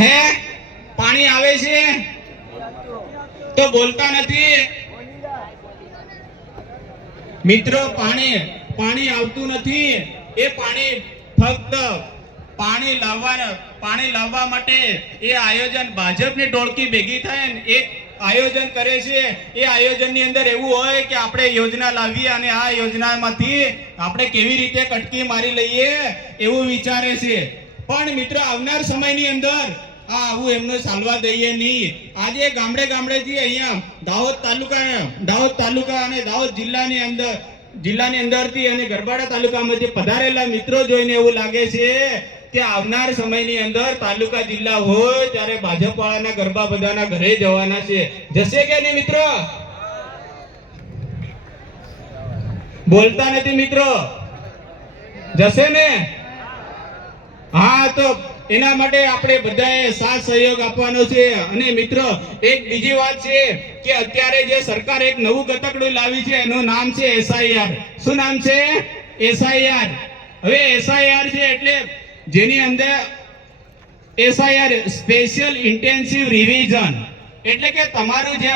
હે? પાણી આવે છે? તો બોલતા નથી. મિત્રો, પાણી પાણી આવતું નથી. એ પાણી ફક્ત પાણી લાવવા પાણી લાવવા માટે એ આયોજન ભાજપની ટોળકી ભેગી થાય ને એ આયોજન કરે છે. એ આયોજનની અંદર એવું હોય કે આપણે યોજના લાવીએ અને આ યોજનામાંથી આપણે કેવી રીતે કટકી મારી લઈએ એવું વિચારે છે. પણ મિત્રો, આવનાર સમયની અંદર આ આવું એમને ચાલવા દઈએ નહીં. આજે ગામડે ગામડેથી અહીંયા દાહોદ તાલુકા દાહોદ તાલુકા અને દાહોદ જિલ્લાની અંદર, જિલ્લાની અંદરથી અને ગરબાડા તાલુકામાંથી પધારેલા મિત્રો જોઈને એવું લાગે છે કે આવનાર સમયની અંદર તાલુકા જિલ્લા હોય ત્યારે ભાજપવાળાના ગરબા બધાના ઘરે જવાના છે. જશે કે નહીં મિત્રો? બોલતા નથી મિત્રો? જશે ને? હા, તો એના માટે આપણે બધાએ સાથ સહયોગ આપવાનો છે. અને મિત્રો, એક બીજી વાત છે કે અત્યારે જે સરકાર એક નવું ગતકડું લાવી છે, એનું નામ છે એસઆઈઆર. શું નામ છે? એસઆઈઆર. હવે એસઆઈઆર છે એટલે જેની અંદર એસઆઈઆર, સ્પેશિયલ ઇન્ટેન્સિવ રિવિઝન. એટલે કે તમારું જે